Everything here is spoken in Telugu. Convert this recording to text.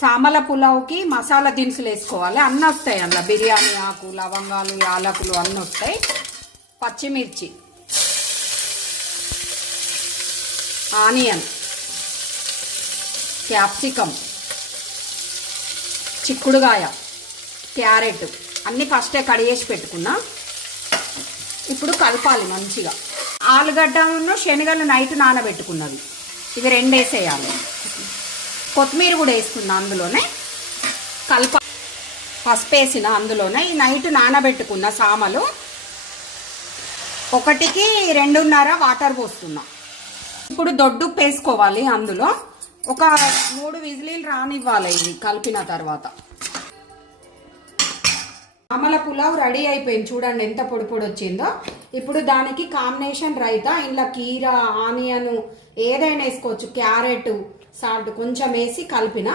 సామల పులావ్కి మసాలా దినుసులు వేసుకోవాలి. అన్నీ వస్తాయి అందులో, బిర్యానీ ఆకు, లవంగాలు, యాలకులు అన్నీ వస్తాయి. పచ్చిమిర్చి, ఆనియన్, క్యాప్సికమ్, చిక్కుడుగాయ, క్యారెట్ అన్నీ ఫస్టే కడిగేసి పెట్టుకున్నా. ఇప్పుడు కలపాలి మంచిగా. ఆలుగడ్డను శనగలు నైట్ నానబెట్టుకున్నవి ఇవి 2 వేసేయాలి. కొత్తిమీర కూడా వేసుకున్నా అందులోనే. పసుపు వేసిన అందులోనే. ఈ నైట్ నానబెట్టుకున్న సామలు 1కి 2.5 వాటర్ పోస్తున్నా. ఇప్పుడు దొడ్డుప్పు వేసుకోవాలి. అందులో ఒక 3 విజిలీలు రానివ్వాలి. ఇది కలిపిన తర్వాత సామల పులావ్ రెడీ అయిపోయింది. చూడండి ఎంత పొడి పొడి వచ్చిందో. ఇప్పుడు దానికి కాంబినేషన్ రైతా, ఇంట్లో కీరా, ఆనియన్ ఏదైనా వేసుకోవచ్చు, క్యారెట్, సాల్ట్ కొంచెం వేసి కలిపిన.